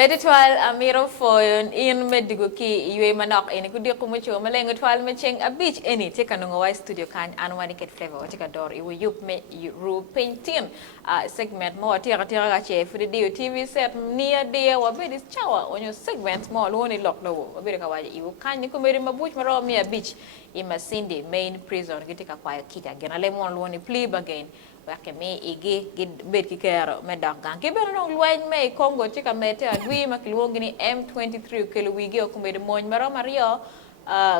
Better twal amiro foyon in medigo ki yue manok ini kudi kumucho malengo twal mecheng a beach any take anongo wai studio kan anwani ket flavor tika door iwu yup me Rupiny Tin segment mo tira ga che for the TV set near dia wa bedis chawa onyo segment mo loni lock no wa bedi ka waje iwu kan ni kumeri mabuch maro me a beach ima Cindy main prison gitika kwa kita gena lemon loni plead again wake me igi gid bet ki kero me dagang ki beno nong luany me Congo chika mete adwi makiluongi ni M23 kelo wigi okumbe de mony maro mario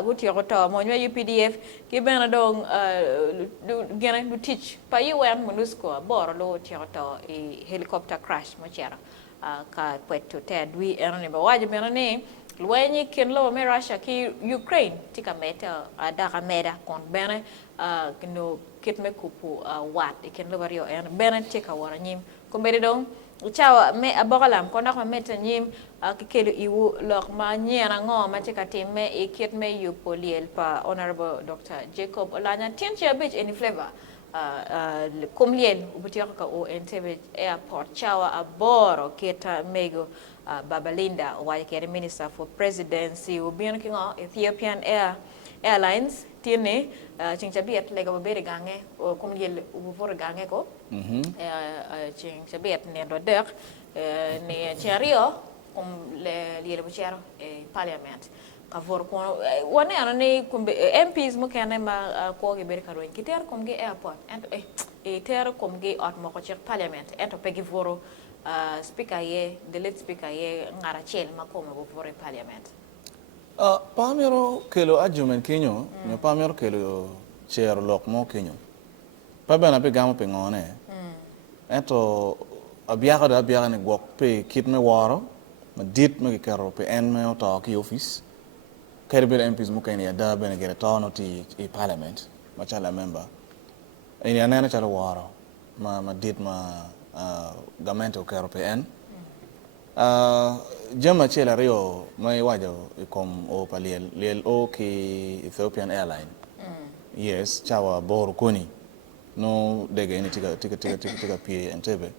guti ko to mony UPDF ki beno dong gena du teach pa UN MONUSCO boro lo ti to e helicopter crash mo chera ka pweto te adwi ene ba waje beno ne luany ken lo me Russia ki Ukraine tika mete adaka meda kon bene kino kit me kupu wat iken lo vario en benen tika wara nyim ko mbede dong chawa me abogalam ko nak me tanyim kikelu iwu lok ma nyena ngo ma tika timme e kit me yu poliel pa honorable Dr. Jacob Olanya tincha beach any flavor kumliel ubutia ka o Entebbe airport chawa aboro kita mego Babalinda wa kere minister for presidency ubion kingo Ethiopian Airlines tiene cingcabiet lega babere gange o kum yel ubufore gange ko cingcabiet ne do dek ne chario kum le liele buchero e parliament ka for ko wone ana ne kum MPs mo kane ma ko ge bere karo kiter kum ge airport e ter kum ge ot mo ko cer parliament ento pegi foro speaker ye the late speaker ye ngara chel ma ko mo foro parliament Pamero kelo argument kinyo, nyo pamero kelo chair lock mo kinyo. Pabana pe gamo pe ngone. Eto abiyaga ne gwok pe kit me waro, ma dit me kero pe en me ota ki office. Kerbel MPs mo kani ada bene gere tono ti e parliament, ma chala member. Ini anana chala waro. Ma dit ma gamento kero pe en. Jama chela rio mai wajo kom o paliel liel o ki Ethiopian Airline. Yes, chawa boru kuni. No dege ini tika pie Entebbe.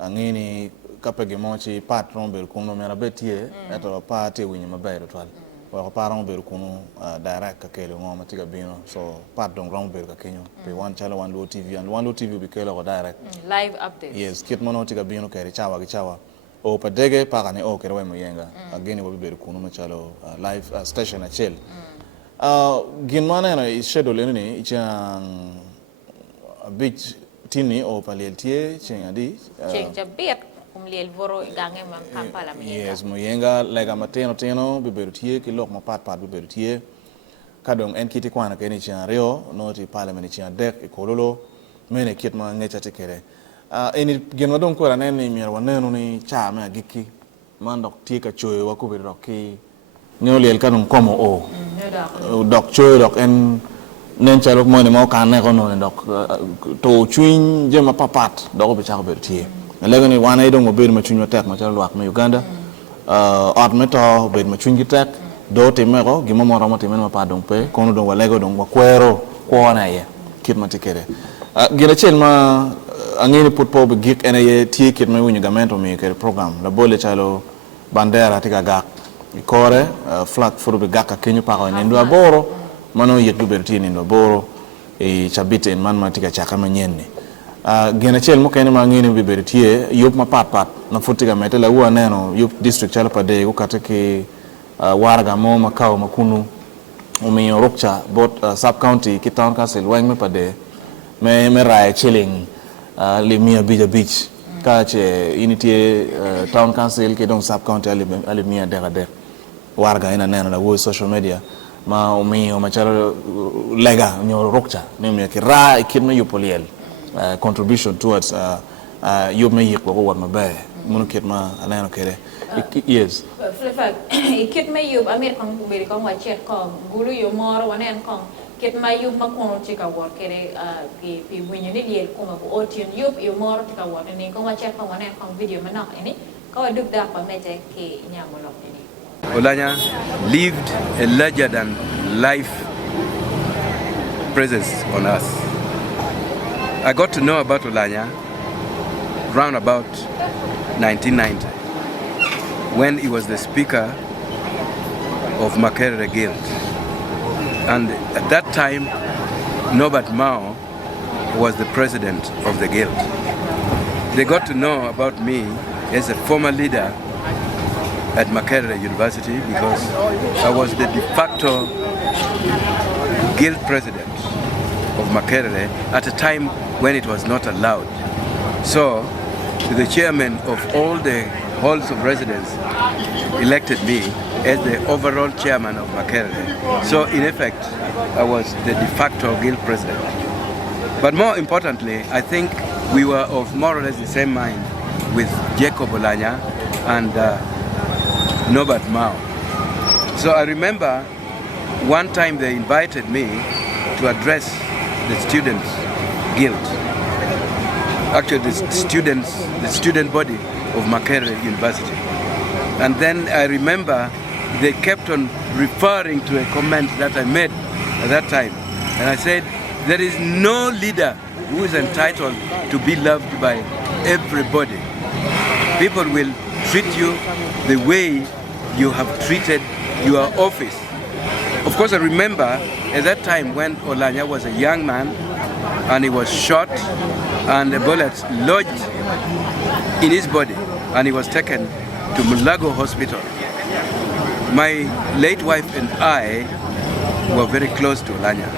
Angini kapege mochi patron bel kuno mera betie eto pate winyi mabayro twal. Wa paron bel kuno direct ka kele ngoma tika bino so pat dong rong bel ka kenyo. Pe one chala one low TV and one low TV bi kele ko direct. Live updates. Yes, kit mono tika bino kere chawa ki chawa. O padege pagane o kero mo yenga ageni wo bibere kuno machalo live station a chill ginmana na schedule ni ichang beach tini o paleltie chengadi chengabiet kumliel voro gange man kampala mi yes mo yenga lega mateno teno bibere tie ki lok mo pat bibere tie kadong en kiti kwana keni chang rio noti parliament chang dek e kololo mene kit ma ngecha tikere ini geno don ko ranen ni mir waneno ni cha me giki mandok tika choy wa ko be roki nyolel kanum komo o dok choy dok en nen chalok mo ne mo kan ne ko no dok to chuin je ma papat dok be cha ko be tie lego ni wana idong mo be ma chuin ma tek ma chalo wak me Uganda ot me to be ma chuin gi tek do te me ko gimo mo ramo te men ma pa dong pe kono dong wa lego dong wa kwero ko na ye kit ma tikere gena chel ma angini put po be gik ene ye tie kit me wunyu gamento mi ke program la bole chalo bandera tika gak ikore flag furu be gaka kenyu pa ko ndo boro mano yek du berti ndo boro e chabite en man matika chaka manyenne gena chel mo kene mangini be berti yop ma pat na futiga metela wa neno yop district chala pa de ko kateke warga mo makao makunu umi rokcha bot sub county ki town council wang me pa de me rai chilling le mia bija beach ka che unity town council ke dong sub county ale mia de warga ina nena la wo social media ma o ma chalo lega nyo rokcha ne mia ki ra kit me yopoliel contribution towards you me yiko ko wat ma ba mun kit ma alano kere yes flefa kit me yub amer kan ko be ko wa chet ko gulu yo mor wanen ko kit ma yub ma ko chika wor kere pi winyo ni liel ko ma ko otion yub yo mor tika wor ni ko wa chet ko wanen ko video mana ini ko duk da pa mete ki nyamulo ini Olanya lived a larger than life presence on us. I got to know about Olanya round about 1990. when he was the Speaker of Makerere Guild. And at that time, Norbert Mao was the president of the guild. They got to know about me as a former leader at Makerere University because I was the de facto guild president of Makerere at a time when it was not allowed. So the chairman of all the halls of residence elected me as the overall chairman of Makerere. So in effect, I was the de facto guild president. But more importantly, I think we were of more or less the same mind with Jacob Olanya and Norbert Mao. So I remember one time they invited me to address the students' guild. Actually, the student body of Makerere University. And then I remember they kept on referring to a comment that I made at that time. And I said, there is no leader who is entitled to be loved by everybody. People will treat you the way you have treated your office. Of course, I remember at that time when Olanya was a young man and he was shot and the bullets lodged in his body and he was taken to Mulago Hospital. My late wife and I were very close to Olanya.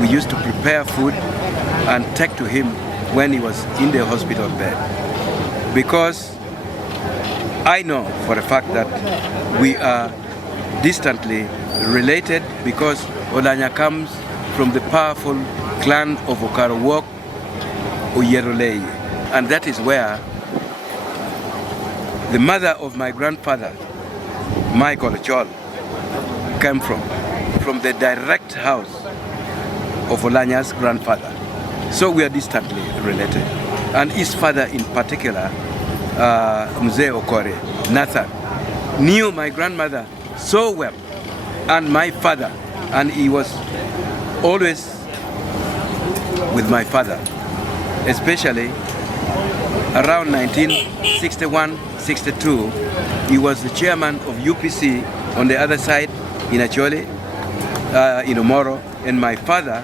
We used to prepare food and take to him when he was in the hospital bed. Because I know for a fact that we are distantly related because Olanya comes from the powerful clan of Okarawok Oyerolei. And that is where the mother of my grandfather, Michael Chol, came from the direct house of Olanya's grandfather. So we are distantly related. And his father in particular, Mzee Okore, Nathan, knew my grandmother so well, and my father, and he was always with my father, especially around 1961-62, he was the chairman of UPC on the other side in Acholi, in Omoro, and my father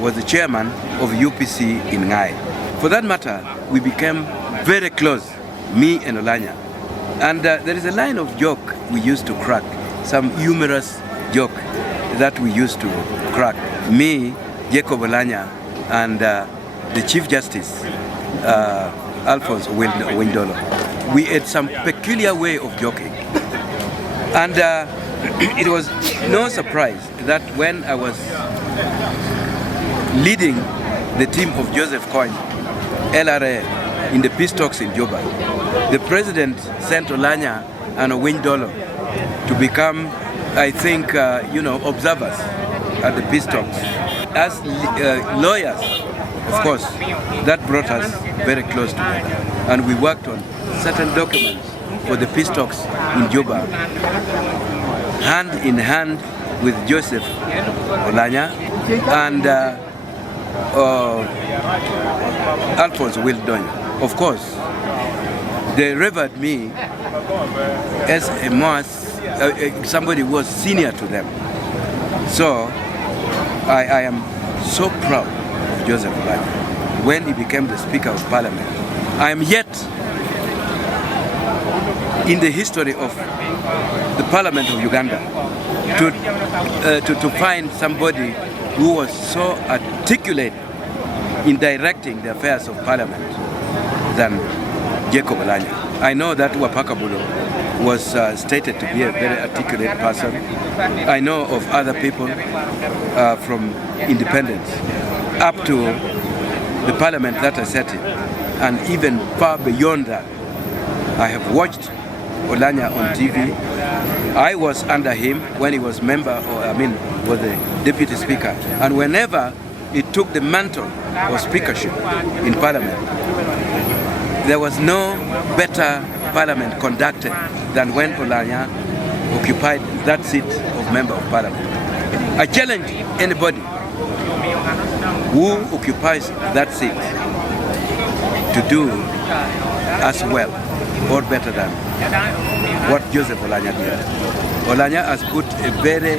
was the chairman of UPC in Ngai. For that matter, we became very close, me and Olanya. And there is a line of joke we used to crack, some humorous joke that we used to crack. Me, Jacob Olanya, and the Chief Justice, Alphonse Windolo. We had some peculiar way of joking. And it was no surprise that when I was leading the team of Joseph Kony, LRA, in the peace talks in Juba, the president sent Olanya and Windolo to become, I think, observers at the peace talks. As lawyers, of course, that brought us very close together. And we worked on certain documents for the peace talks in Juba, hand in hand with Joseph Olanya and Alphonse Wildon. Of course, they revered me as somebody who was senior to them. So I am so proud of Joseph Olanya when he became the Speaker of Parliament. I am yet in the history of the Parliament of Uganda to find somebody who was so articulate in directing the affairs of Parliament than Jacob Olanya. I know that Wapakabulo was stated to be a very articulate person. I know of other people from independence up to the Parliament that I sat in, and even far beyond that. I have watched Olanya on TV. I was under him when he was was the Deputy Speaker. And whenever he took the mantle of speakership in Parliament, there was no better Parliament conducted than when Olanya occupied that seat of Member of Parliament. I challenge anybody who occupies that seat to do as well or better than what Joseph Olanya did. Olanya has put a very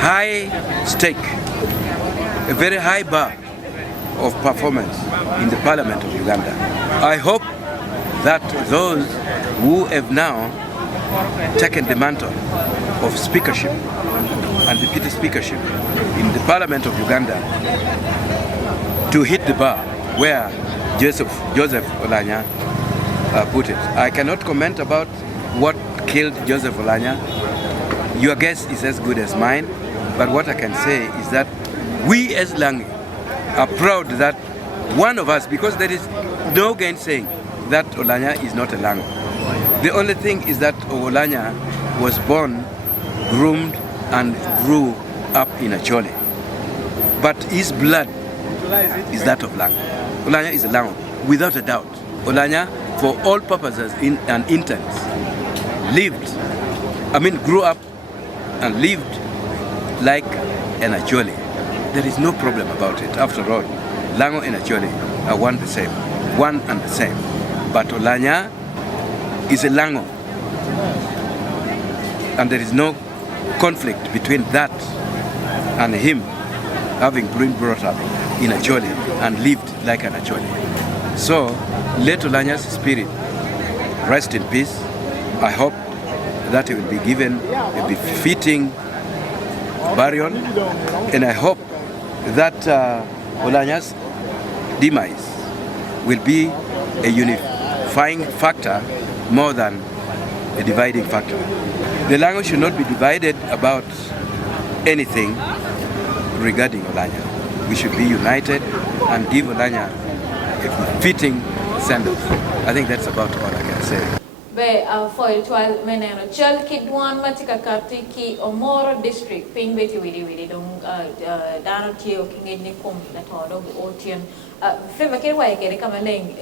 high stake, a very high bar of performance in the Parliament of Uganda. I hope that those who have now taken the mantle of speakership and deputy speakership in the Parliament of Uganda to hit the bar where Joseph Olanya put it. I cannot comment about what killed Joseph Olanya. Your guess is as good as mine, but what I can say is that we as Langi are proud that one of us, because there is no gainsaying that Olanya is not a Langi. The only thing is that Olanya was born, groomed, and grew up in Acholi. But his blood is that of Lang. Olanya is a Lang, without a doubt. Olanya, for all purposes and intents, grew up and lived like an Acholi. There is no problem about it. After all, Lango and Acholi are one and the same. But Olanya is a Lango. And there is no conflict between that and him having been brought up in Acholi and lived like an Acholi. So let Olanya's spirit rest in peace. I hope that he will be given a befitting burial, and I hope that Olanya's demise will be a unifying factor more than a dividing factor. The language should not be divided about anything regarding Olanya. We should be united and give Olanya a fitting send-off. I think that's about all I can say. Be foil twal meneno chal kidwan matika kartiki Omoro district ping beti widi dong dano tio kinge ni kum la todo bu otian feva kere wa kere kamaleng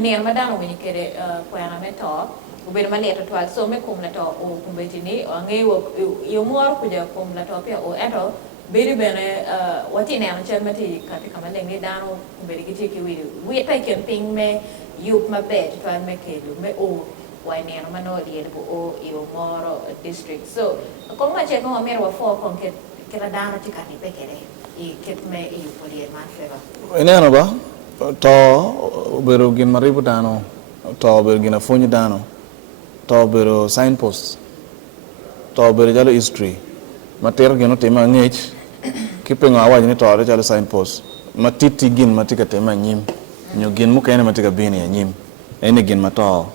ne madano wini kere kwana meto ubere maleta twal so me kum la to o kumbeti ni nge wo Omoro kuja kum la to pia o eto beri bene wati ne chal mati katika maleng ni dano kumbeti kitiki widi we ta ken ping me yup mabet twal me kelu me o Wainero Manodi and Omoro district. So, come on, check on Mero for Conket Keladana Ticati Pekere. He kept me for the man favor. In Anova, to Berugin Maribudano, to Bergina Funidano, to Bero signposts, to Berjalo history, Matergino Tema Nich, keeping our in it to Rejalo signposts, Matiti Gin Matica Tema Nim, Nugin Mukana Matica Bini and Nim. Enigin mato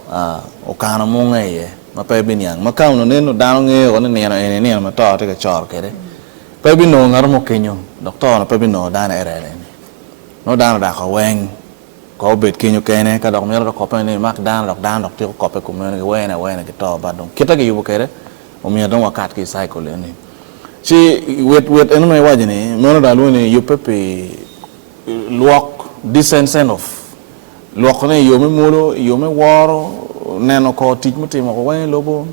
okana monge mape binyang makauno neno dange one ne mato te ka chor kere pe bino ngar mo kenyo doctor na pe bino dana erere no dana da ka wen ko bet kenyo kene ka dok mero ko pe ne mak dana dok te ko pe ko ne wena ke to ba don kita ke yubo kere o mi don wakat ki cycle ni si wet eno me wajini mono da lu ni yupepe luok descent of Lokone yome molo yome waro neno ko tij mutimo ko wen lobo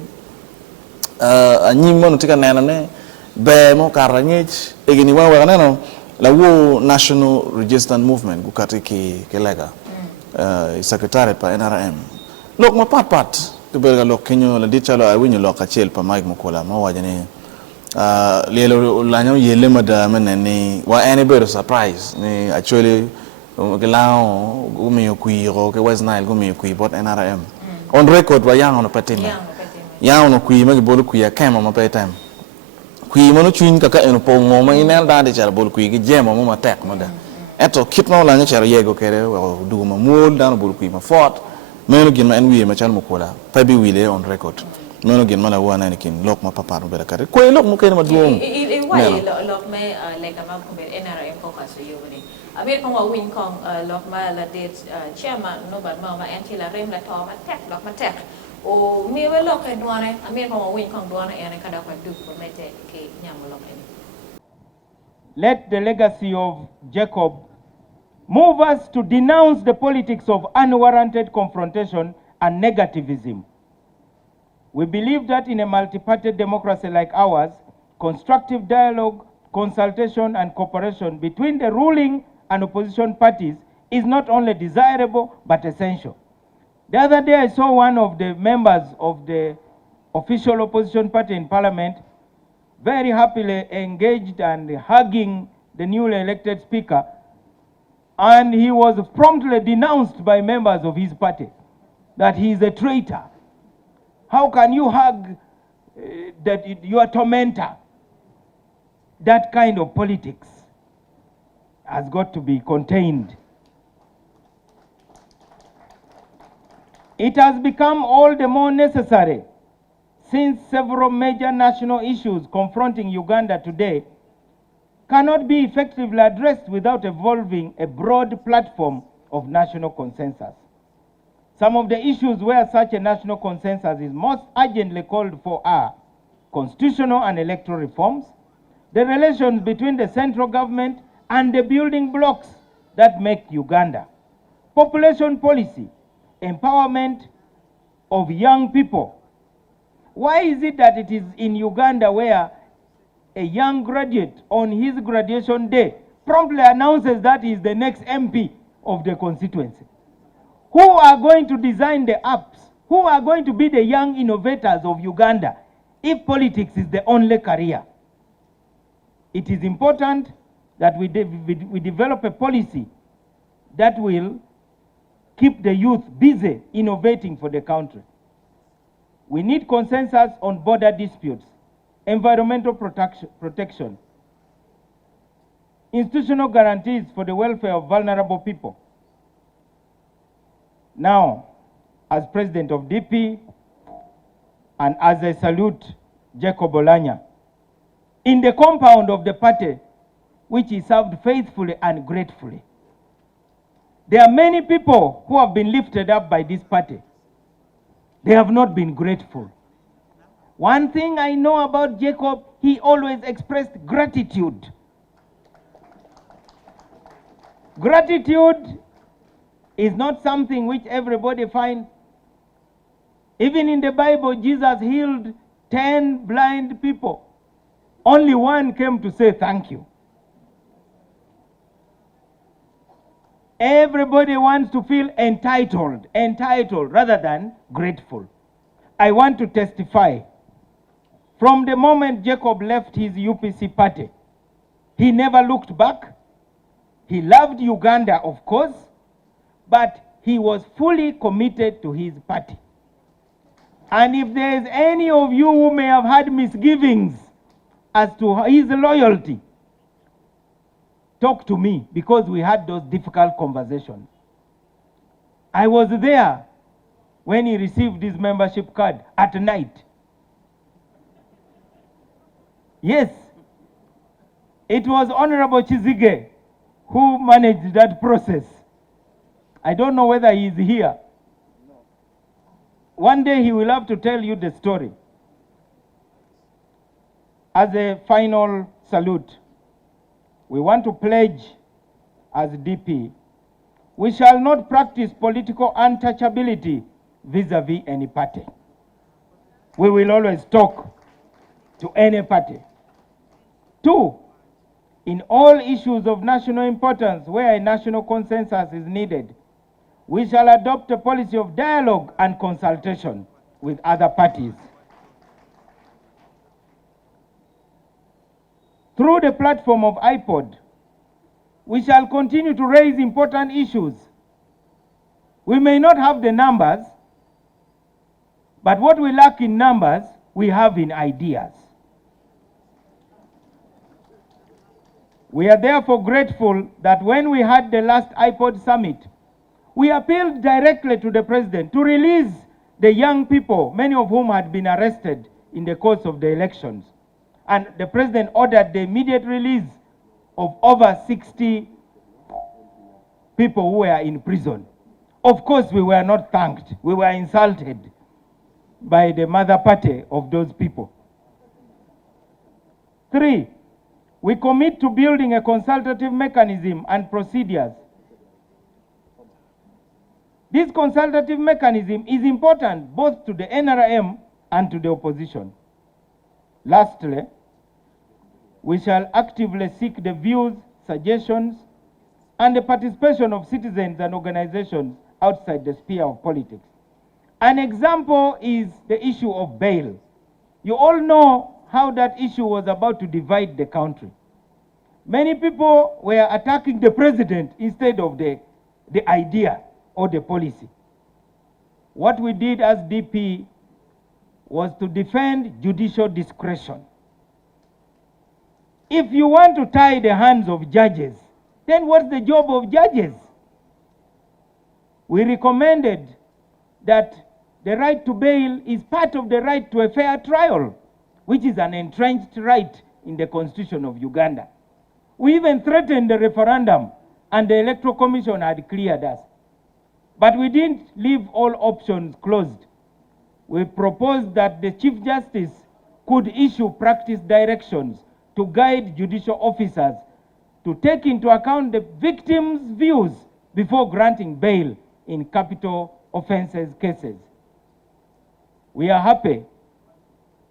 anyim mono tika neno ne be mo karangich egini wa neno la wo national resistance movement ku katiki kelega secretary pa NRM lok ma pat to berga lok kenyo la ditalo ay winyo lok achel pa mike mokola ma wajane lelo la nyo yele mada meneni wa anybody surprise ni actually Gelao gumi kuiro ke West Nile gumi kui bot NRM on record wa yang on patina yang on kui magi bolu kui akema ma pay time kui mono chuin ka eno pongo ma inel da de char bolu kui ge jema mo ma tek ma da eto kitno la nya char yego kere wa du ma mol dan bolu kui ma fort meno gin ma en wi ma chal mo kola tabi wile on record meno gin ma la wana ni kin lok ma papa no bela kare ko lok mo kene ma duom why lok me like ma ko NRM ko kaso yobani Abir kong win kong lok ma la det chairman no but ma anti la rem la to ma tek lok ma tek o mi we lok e duane amir kong win kong duane ene kada ko du ko mete ke nyam lok ene. Let the legacy of Jacob move us to denounce the politics of unwarranted confrontation and negativism. We believe that in a multi-party democracy like ours, constructive dialogue, consultation and cooperation between the ruling and opposition parties is not only desirable but essential. The other day I saw one of the members of the official opposition party in parliament very happily engaged and hugging the newly elected speaker, and he was promptly denounced by members of his party that he is a traitor. How can you hug your tormentor? That kind of politics has got to be contained. It has become all the more necessary since several major national issues confronting Uganda today cannot be effectively addressed without evolving a broad platform of national consensus. Some of the issues where such a national consensus is most urgently called for are constitutional and electoral reforms, the relations between the central government and the building blocks that make Uganda, population policy, empowerment of young people. Why is it that it is in Uganda where a young graduate on his graduation day promptly announces that he is the next MP of the constituency? Who are going to design the apps? Who are going to be the young innovators of Uganda if politics is the only career? It is important that we develop a policy that will keep the youth busy innovating for the country. We need consensus on border disputes, environmental protection, institutional guarantees for the welfare of vulnerable people. Now, as president of DP, and as I salute Jacob Olanya, in the compound of the party, which he served faithfully and gratefully, there are many people who have been lifted up by this party. They have not been grateful. One thing I know about Jacob, he always expressed gratitude. Gratitude is not something which everybody finds. Even in the Bible, Jesus healed 10 blind people. Only one came to say thank you. Everybody wants to feel entitled rather than grateful. I want to testify. From the moment Jacob left his UPC party, he never looked back. He loved Uganda, of course, but he was fully committed to his party. And if there is any of you who may have had misgivings as to his loyalty, talk to me, because we had those difficult conversations. I was there when he received his membership card at night. Yes, it was Honorable Chizige who managed that process. I don't know whether he is here. One day he will have to tell you the story. As a final salute, we want to pledge as DP, we shall not practice political untouchability vis-a-vis any party. We will always talk to any party. 2, in all issues of national importance where a national consensus is needed, we shall adopt a policy of dialogue and consultation with other parties. Through the platform of iPod, we shall continue to raise important issues. We may not have the numbers, but what we lack in numbers, we have in ideas. We are therefore grateful that when we had the last iPod summit, we appealed directly to the president to release the young people, many of whom had been arrested in the course of the elections. And the president ordered the immediate release of over 60 people who were in prison. Of course, we were not thanked. We were insulted by the mother party of those people. 3, we commit to building a consultative mechanism and procedures. This consultative mechanism is important both to the NRM and to the opposition. Lastly, we shall actively seek the views, suggestions, and the participation of citizens and organizations outside the sphere of politics. An example is the issue of bail. You all know how that issue was about to divide the country. Many people were attacking the president instead of the idea or the policy. What we did as DP was to defend judicial discretion. If you want to tie the hands of judges, then what's the job of judges? We recommended that the right to bail is part of the right to a fair trial, which is an entrenched right in the Constitution of Uganda. We even threatened the referendum, and the Electoral Commission had cleared us. But we didn't leave all options closed. We proposed that the Chief Justice could issue practice directions to guide judicial officers to take into account the victim's views before granting bail in capital offenses cases. We are happy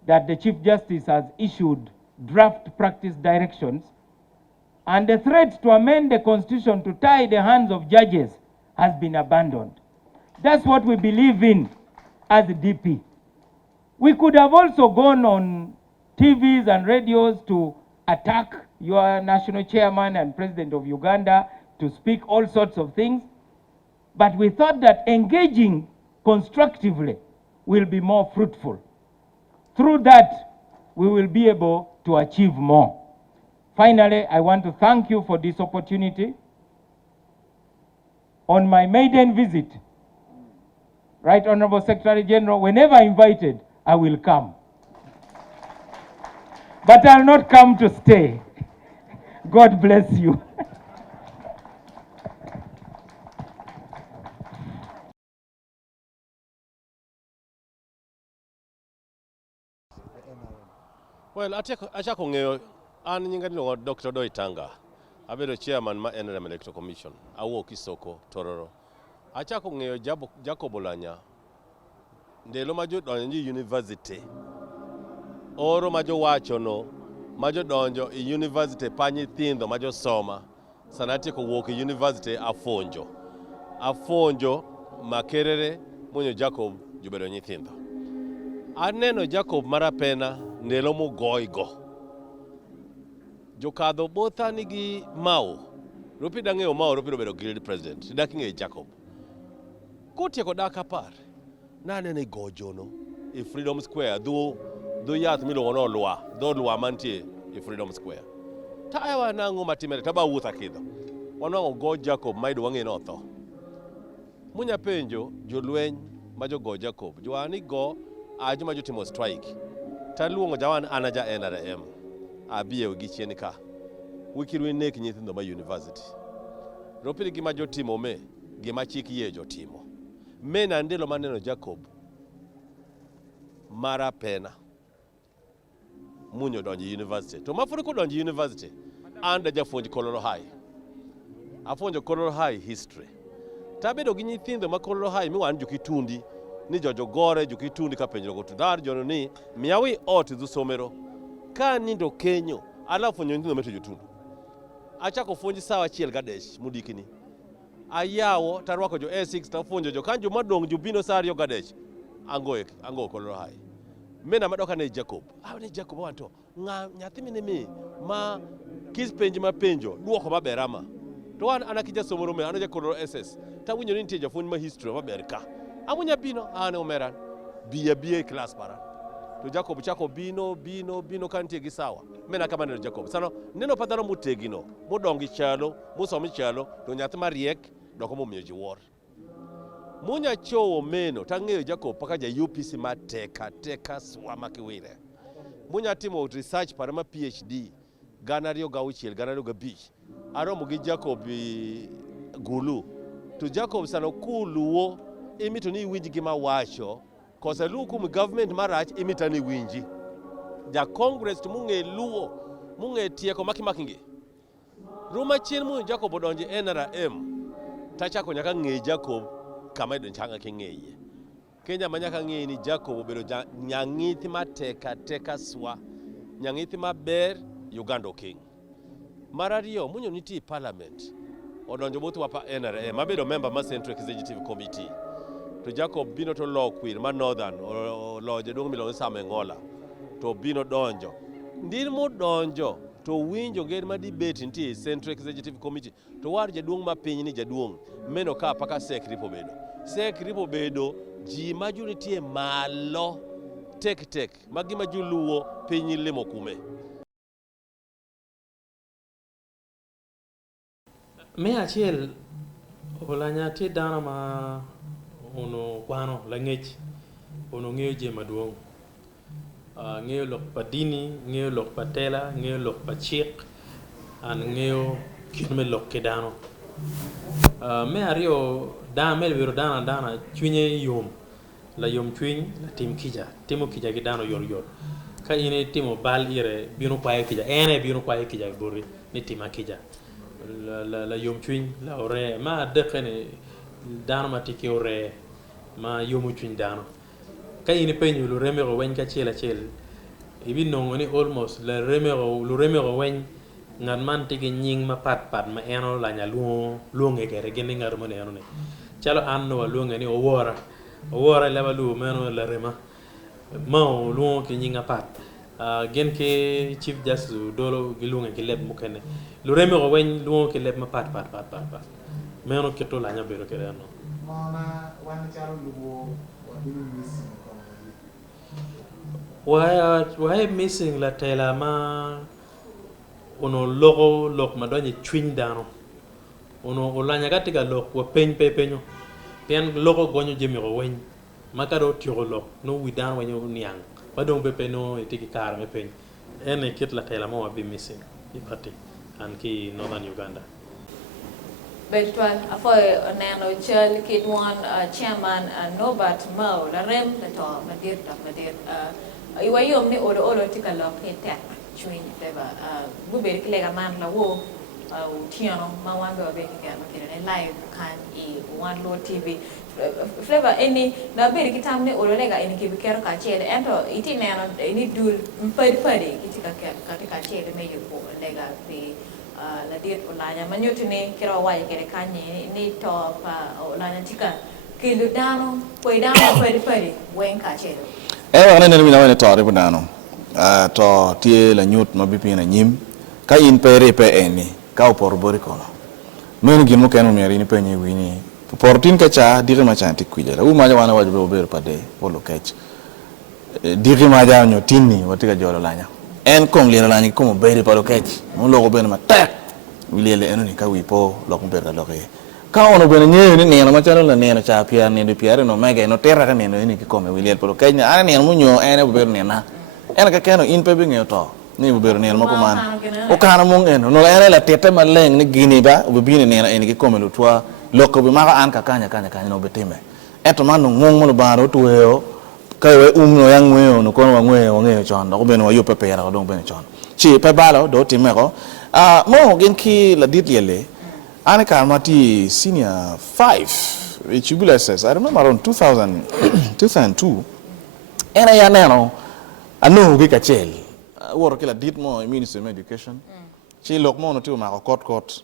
that the Chief Justice has issued draft practice directions, and the threat to amend the Constitution to tie the hands of judges has been abandoned. That's what we believe in as a DP. We could have also gone on TVs and radios to attack your national chairman and president of Uganda, to speak all sorts of things, but we thought that engaging constructively will be more fruitful. Through that, we will be able to achieve more. Finally, I want to thank you for this opportunity. On my maiden visit, Right Honorable Secretary General, whenever invited, I will come. But I'll not come to stay. God bless you. Well, achako ng'eyo an nyinga niluongo Dr. Doitanga. Abedo chairman ma NRM Electoral Commission. Awuok Isoko, Tororo. Achako ng'eyo Jacob Olanya. Ndelo ma jodonjo university. Oro ma jowachono ma jodonjo i university pa nyithindo ma josoma. Sana tieko wuok i university afonjo. Afonjo Makerere monyo Jacob jubedo nyithindo. Aneno Jacob marapena ndelo mugoigo. Jokadho botha nigi Mao. Rupi dang'eyo Mao, Rupi bedo guild president. Dak ng'eyo Jacob. Kotieko dak apar. Nanene gojono i Freedom Square. Dho yath miluongo no Lwa. Dho Lwa mantie i Freedom Square. Taewa nang'o matimere taba wuotha kidho. Wanwang'o go Jacob maido wang'e no tho. Munya penjo jolweny ma jogo Jacob. Jwani go ajuma jotimo strike. Taluongo jawan anaja NRM. Abiye gi chien ka. Wikiru nek nyithindo ma university. Ropili gima jotimo me, gima chik yie jotimo. Mena ndelo maneno Jacob marapena munyo donji university. To mafuri ko donji university anda jafonji Kololo High. Afonjo Kololo High history. Tabedo gi nyithindo ma Kololo High mi wan jokitundi ni jojo gore jokitundi ka penjro go tudar jono ni miawi ot dhu somero ka nindo kenyo alafu nyithindo meto jotundu. Achako fonji sawa chiel gadesh mudikini. Ayawo tarwako jo A6 tafonjo jo kanjo madong jubino sario gadesh. Ango Kololo High. Mena madoka ne Jacob. Ne Jacob wanto nyathi mine ma kis penji ma penjo duoko maberama. To an anakija somoro me anaja Kololo SS. Tawinjo ni nitie jafonji ma history maber ka. Amunya bino ane omeran biye class para. To Jacob chako bino kantie gi sawa. Mena kama neno Jacob. Sano neno padaro mutegino, mudongi chalo, musomi chalo, to nyathi mariek doko momiyo ji wor. Munya chowo meno tang'eyo Jacob paka ja UPC mateka swama kiwire. Munya timo research para ma PhD gana riyo gauchiel gana riyo gabich. Aromo gi Jacob gulu. To Jacob sano kuluwo imito ni winji gima wacho kosa luku mu government marach imita ni winji. Ja Congress to munge luo munge tieko makimakingi. Ruma chien mu Jacob odonje NRM. Tachako nyaka ng'e Jacob kama idon changa king'eye. Kenya manyaka ng'e ni Jacob obedo nyang'ithi mateka swa. Nyang'ithi maber Uganda King. Marariyo munyo niti parliament. Odonjo both wapa NRM. Mabedo member ma Central Executive Committee. to Jacob bino to lo kwir ma northern o lo jaduong' miluongo ni Sam Engola to bino donjo ndir mo donjo to winjo ger ma debate nitie Central Executive Committee to war jaduong' ma piny ni jaduong' meno ka paka sekri po bedo ji ma ju nitie malo tek magi ma ju luwo piny limo kume. Me achiel olanya tie dano ma uno kwano la ngech uno ng'eyo je maduong' ng'eyo lok pa dini, ng'eyo lok pa tela, ng'eyo lok pa chik an ng'eyo kit me lok ke dano me ario dana mel biro dana chunye yom la yom chuny la timo kija gi dano yor ka ine timo bal ire bino kwaye kija ene bino kwaye kija buri ni tima kija la yom chuny la ore ma dekene dano ma tiki ore ma yomu chuny dano ka ine penyu lu remero wen ka chela ibi nongo ni almost lu remero wen ngan man tiki nying ma pat ma eno la nya luonge kere gini ngar mo ne eno ne chalo anno wa luonge ni owora leba lu meno la rema ma luongo ki nyinga pat gen ke chief justice dolo gilunge ki leb mukene lu remero wen luongo ki leb ma pat meno keto la nya bero kere no mana wan chalo lugo why missing la tela ma uno lok madonye chwiny dano uno olanya katika lok wa penyo pian loko gonyo jemiro wen makaro tiro lok no widan wenyo niang padong pepe no itiki kar me peny ene kit la tela mo be missing ipati an ki northern Uganda Betwal afoy nano chel kid one chairman Norbert Mao la rem la to madir iwayom ni olo tika lok ni tek chwin beba bube kilega man la wo tiano ma wan be ki kan live kan I one low TV flavor any na be ki tamne olo lega ini ki bikero ka chele ento iti nano ini dul padi kitika ka chele me yupo lega be la diet ulanya manyutini kira wai kere kanye ni to pa ulanya tika kilu dano poi dano padi wen ka chele wana nene mina wana tore budano to tie la nyut mabipi na nyim ka in pere pe eni ka upor bori kono menu gin mo kenu meri ni penye wini portin ka cha dire ma chanti kwijela u maja wana wajibe ober pade polo kech dire ma ja nyo tinni watika jolo lanya en kong lena lanya komo beri polo kech mo logo ben ma tek wilele enu ni ka wi po lokon berda loke ka ono bene nyeyo ni neno machalo la neno cha pia nendo piare no mege no terra ka neno ni ki come wilele polo kech ana neno munyo ene ober nena ena ka keno in pepe ngeyo to ni ober neno mako man o kana mong eno no ene la tete maleng ni gini ba obibine neno ene ki come lu twa loko bi maka an ka kanya no betime eto man no ngong mo baro tuweo kawe no yang ngweo no kono ngweo ngeo chon do beno yo pepe ra do beno chon chi pe balo do timero mo gen ki la dit yele ane ka mati senior 5 which jubilees I remember around 2002 ena ya neno anu gi ka chel woro kila dit mo minister of education chi lok mo no tu ma ko kot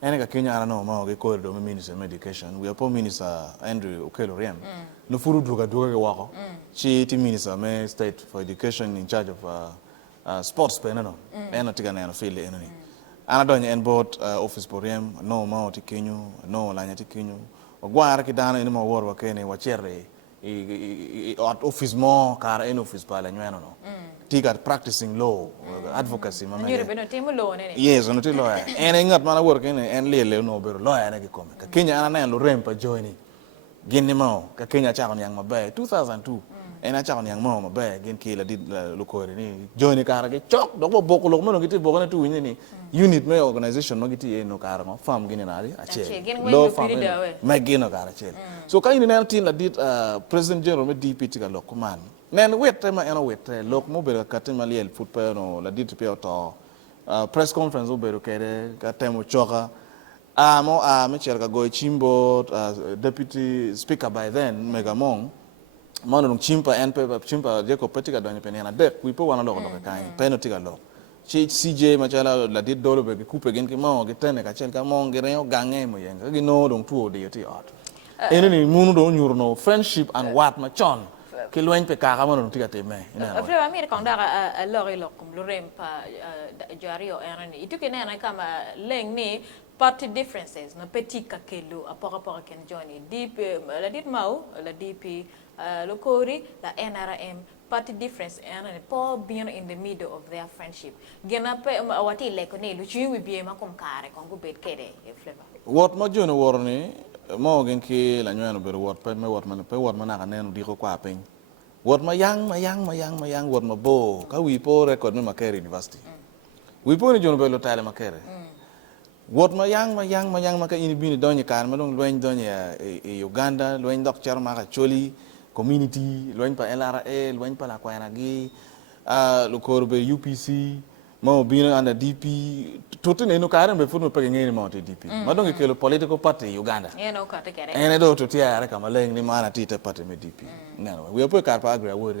ene ka Kenya ana no ma ge ko do minister of education we are minister Andrew Okello Riem no furu duga ke wako chi ti minister me state for education in charge of sports pe no ena tiga na file eno ni ana do en board office for Riem no ma ti Kenya no la nya ti Kenya ogwara ki dana ni mo wor wa kene wa chere at office mo kara en office pala nyweno no tiga practicing law advocacy mama nyure beno timo law nene yes no ti lawyer en ngat mana work en lele no bero lawyer ne ki come ka Kenya ana lo rempa joini ginni mo ka Kenya cha on yang mabe 2002 en cha on yang mo mabe gin ki la di lo ko ni joini kara ge chok do bo bokolo mo ngiti bokone tu ni unit me organization mo giti no kara mo fam gini na ri ache lo fam me gino kara che so ka ni na tin la di president general me DP ga lo command nen wette ma eno wette lok mo bero katima liel football no la dit pe to press conference obero kere ka temo choka mo Michel ka go chimbo deputy speaker by then megamong mono chimpa chimpa Jacob petika donye penena de kuipo wana loko kan penalty ga lo CJ machala la dit dolo be coupe gen ki mo getene ka chel ka mo ngere yo gange mo yenga gi no dong tuo de yoti ot Any moon don't you know friendship and what my chon. Kilwain pe kaka man tiga te me. Fleva America on a lorry locum lurempa jario and it took an kama leng ni party differences no petit kakelu a pora can join deep la dit mau la DP lokori la NRM party difference and Paul being in the middle of their friendship. Gena pe wati lekone luchi we be ma kom kare kon go bet kede Fleva. What ma jono warni mo gen ki la nyano ber what pe me what man na nenu di ko kwa pen. What my young, what my bo, ka we po record no Makere University. We po ni jono belo tale Makere. What my young, maka ini bini donya kan, madong loin donya Uganda, loin doctor maka choli, community, loin pa LRA, loin pa la kwayanagi, lukorbe UPC, mo bino under DP, totin eno karen be funo pe ngeni mo te DP. Madong ke lo political party Uganda. Eno ka te kere. Ene do to tia reka maleng ni mana tita party me DP. Ngano. We po kar pa agra word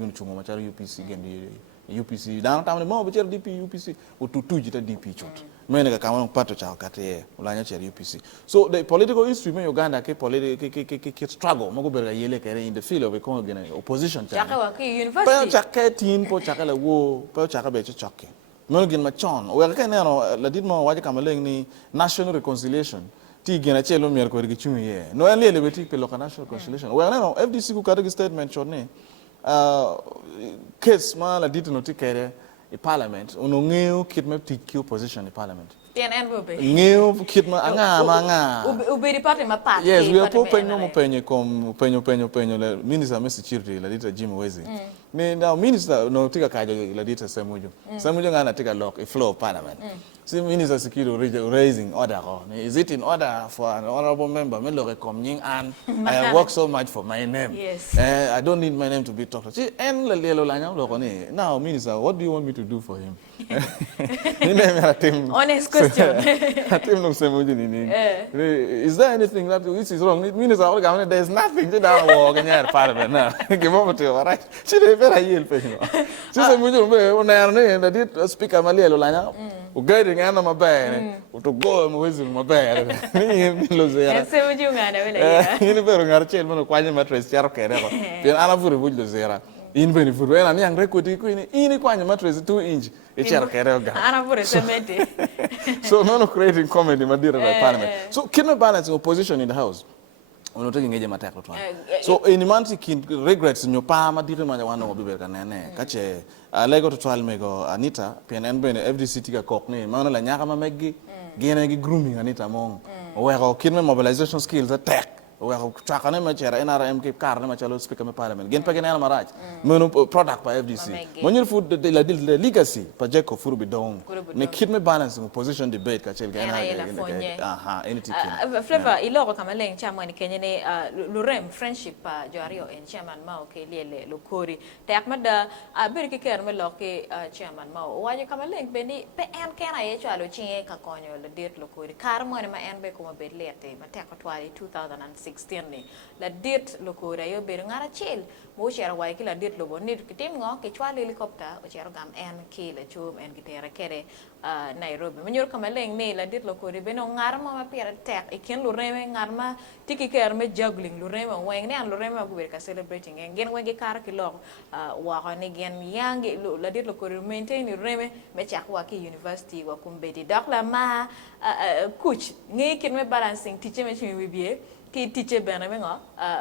bin chungo machar UPC gen UPC downtown mo be DP UPC o tutu jita DP chot. Mene ka kama pato cha kate ulanya cher UPC. So the political history me Uganda ke political struggle mo go berga yele kere in the field of economic opposition. Chaka wa ki university. Po chaka tin po chaka la wo po chaka be choke. Melgin machon we ka neno la dit mo waje kamaleng ni national reconciliation ti gena chelo mier ko rigi chumi ye no ele le beti pe local national reconciliation we neno FDC ku kadagi statement chone case ma la dit no ti kere e parliament ono ngeu kit me ti ki opposition in parliament TNN bobe. Ngeu kit ma anga Ube party ma party. yes we are po penyo kom penyo le minister me security la dit Jim Wezi ni now minister no tika kaja la dit Samujo ngana tika lock a floor of parliament see minister security raising order is it in order for an honorable member me lo come yin and I work so much for my name yes I don't need my name to be talked see en le lo la nyam lo ko ni now minister what do you want me to do for him ni me honest question is there anything that which is wrong minister there is nothing that walk in your parliament now give over to all right she very yel pe no she say mujo be ona ne na dit speaker mali lo la nya o guide ngana mabe o to go mo wezi mabe ni lo zera se mujo ngana wele ni pero ngar chel mo kwanye matres charo kere ko bien ana furu bujo zera in beni furu ena ni angre ko ti ko ini kwanye matres 2 inch e charo kere ga ana furu semete so no creating comedy madira by parliament so kidney balance opposition in the house ono to ngeje matako to so in manti kin regrets nyo pa madira manya wano biber kanene kache lego to twal mego Anita PNN bene FDC tika kokne mana la nyaka ma meggi gene gi grooming Anita mong we go kidney mobilization skills attack we go chakane ma chera NRM ke karne ma chalo speaker me parliament gen pagene na maraj mono product pa FDC monyo food the legacy pa jeko furu bi dom ne kidney balance position debate ka chel gena anything Flavor iloko kama leng chama ni Kenya ne lurem friendship pa jario en chairman mao ke lele lokori tak mada bir ke ker me loke chairman mao waje kama leng beni pe en kena ye chalo chinge ka konyo le det lokori kar mo ne ma en be ko ma bet lete ma tek twali 2016 ni la det lokori yo ber ngara chel mo chera wai ki la det lobo ni kitim ngo ke chwali helicopter o chero gam en ki la chum en gitera kere Nairobi menyor kama leng ni la dit lokori beno ngarma ma pera tek iken lureme ngarma tiki ker me juggling lureme weng ne an lureme ma guber ka celebrating gen wengi kar ki lok wa ko ne gen yangi la dit lokori maintain lureme me chak wa ki university wa kumbedi dakla ma coach ngi ken me balancing teacher me chimi bibie ki teacher bena me ngo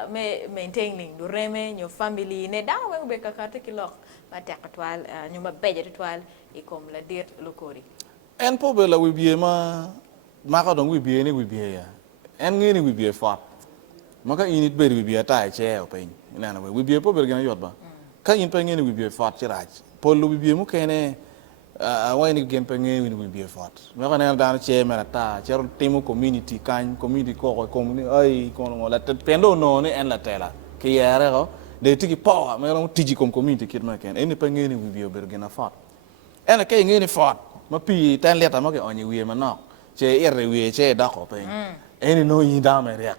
me maintaining lureme nyo family ne da weng be ka kar ki lok ma tek twal nyuma beje twal ikom la dit lokori en po bela we bie maka dong we bie ni we bie ya en ngini we bie fa maka init be we bie ta che o pe na na we bie po bel gena yot ba ka in pe ngini we bie fa chiraj po lu we bie mu kene wa ni gen pe ngini we bie fa maka na dan che mera ta cher temu community kan community ko community ai ko no la pendo no ni en la tela ke yare ko de tiki power mera tiji kom community kit ma ken en pe ngini we bie bel gena fa en ke ngini fa ma pi tan leta ma ke onyi wie manok che irre wie che da ko pe eni no yi da me ria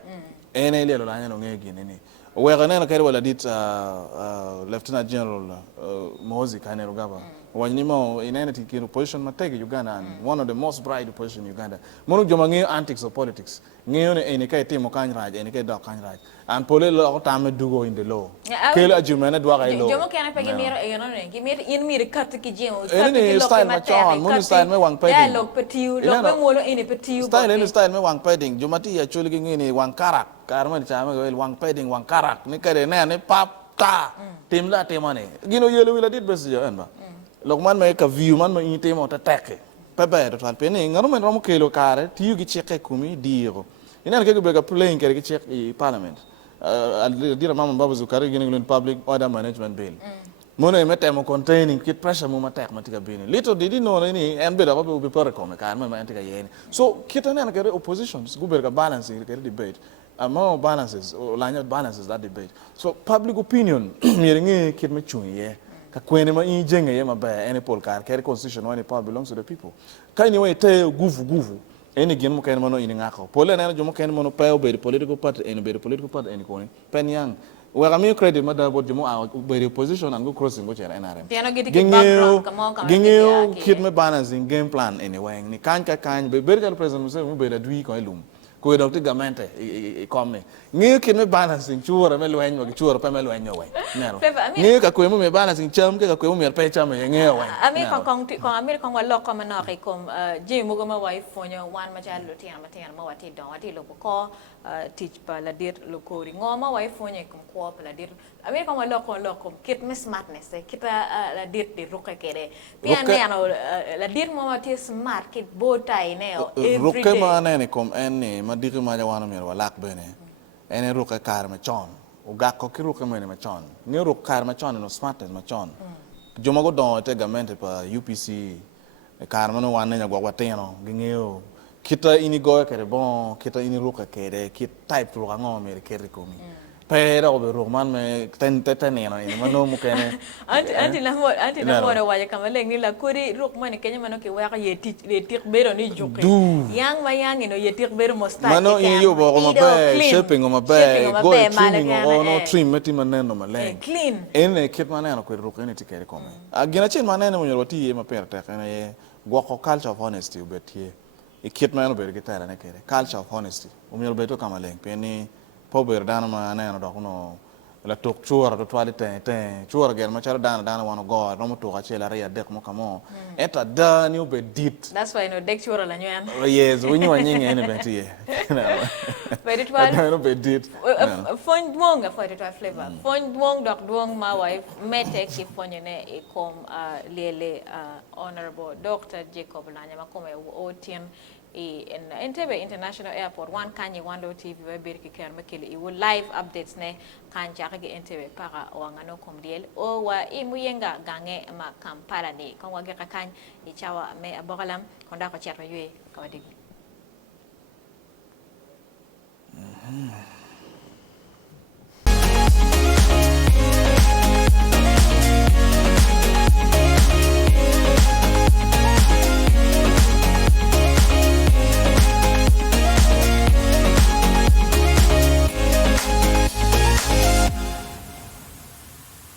eni le lo la no ngegi ni we ga na kere wala dit lieutenant general Mozi Kane Rugaba when you know in any opposition ma take Uganda and one of the most bright opposition in Uganda mono joma ngi antics of politics ngi ne ene kay timo kan raj ene kay dok kan raj and pole lo tame dugo in the law kelo ajumene dwa kay law joma kana pa gimiro e no ne gimiro in mi carte ki jemo carte ki lo style ma chon mono style me wang peding dialogue petiu lo me molo ene petiu style me wang peding joma ti ya chuli ngi ni wang karak karma chama wang peding wang karak ni kare ne pap ta tim la temane gino yelo wila dit bes jo enba lok man me ka view man ma inte mo ta tek pepe to tal pene ngaro men rom kelo kare tiu gi cheke kumi diro ina ke be ga playing kere gi chek i parliament dira mama babu zukari gini in public order management bill mono e mete mo containing kit pressure mo ma tek ma tiga bini little did you know ni en be da ko be pore ko me kan ma antika yeni so kitane na kere oppositions go be ga balance kere debate among balances or line balances that debate so public opinion mirengi kit me chunye ka kwene ma injenge ye mabe any poll car carry constitution when the power belongs to the people kaini we te guvu any gen mo kaini mano ini ngako pole na jomo kaini mano pay be the political party any be the political party any koni pen yang we ga me credit ma da bot jomo be the opposition and go crossing go chera NRM gengeo kit me balancing game plan anyway ni kan be bergal president mo be da dui ko elum ko do ti gamente I komme ngi kin me balancing chuora me lwen mo chuora pe me lwen yo we nero ngi ka ko me balancing cham ke ka ko me pe cham ye ngi we ami kon ami kon wa lokko ma no kom je mo go ma wai fonyo wan ma jalo ti ma wati don wati lo ko teach pa la dir lo ko ri ngoma wai fonyo kom ko pa la dir ami kon wa lokko kit me smartness kita la dir di ruka kere pian ne ano la dir mo ma ti smart kit botai ne every day ruka ma ne kom en ma diri ma jawana mi wala bene ene ruka kar ma chon o gakko ki ruka mene ma chon ni ruka kar ma chon no smart ma chon joma go don te gamente pa UPC kar ma no wane nya gwa teno gingeo kita ini go kere bon kita ini ruka kere kit type ruka ngom mere kere komi pero be roman me ten no ini mano mu kene anti na mo waja kamale ni la kuri ruk mane kenya mano ke wa ye tik bero ni juke yang mayang no ye tik bero mo start mano yo bo ma be shipping ma be go cleaning no trim meti maneno male clean ene kit maneno ko ruk ene tikere kome agina chen maneno mo yoroti ye ma per tek ene ye go ko culture of honesty betie e kit maneno be gitara ne kere culture of honesty o mi beto kamale peni pober dana ma ne no no la tok chuora to twali te chuora gel ma chara dana wano go no mo to ka chela ria dek mo kamo eta da ni be dit that's why no dek chuora la nyan yes we nyu anyeng ene betie but it was no be dit fon dwong for it flavor fon dwong ma wife mete ki fonye ne e kom lele honorable Dr. Jacob Lanya makome otien in Entebbe International Airport one kanye wando TV we berki ker makele I will live updates ne kan jage Entebbe para wangano komdiel o wa imuyenga gange ma Kampala ni kon wage kan I chawa me abogalam konda ko chatwa yue kawadigi